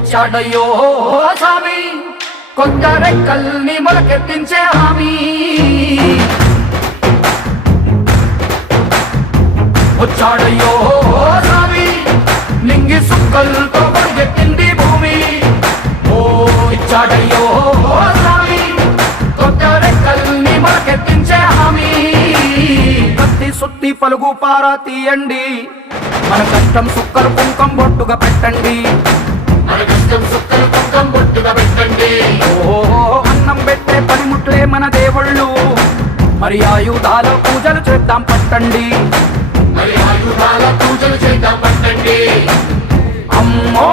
ఇచ్చాడయ్యో స్వామి కొత్త రెక్కల్ని మొలకెత్తించే హామీ. వచ్చాడయ్యో స్వామి నింగి సుక్కలతో పరిగెత్తింది భూమి. ఓ ఇచ్చాడయ్యో స్వామి కొత్త రెక్కల్ని మొలకెత్తించే హామీ. కత్తి సుత్తి పలుగు పారా తీయండి, మన కష్టం సుక్కలు కుంకం బొట్టుగా పెట్టండి. ఓ అన్నం పెట్టే పనిముట్లే మన దేవుళ్ళు, మరి ఆయుధాల పూజలు చేద్దాం పట్టండి. అమ్మో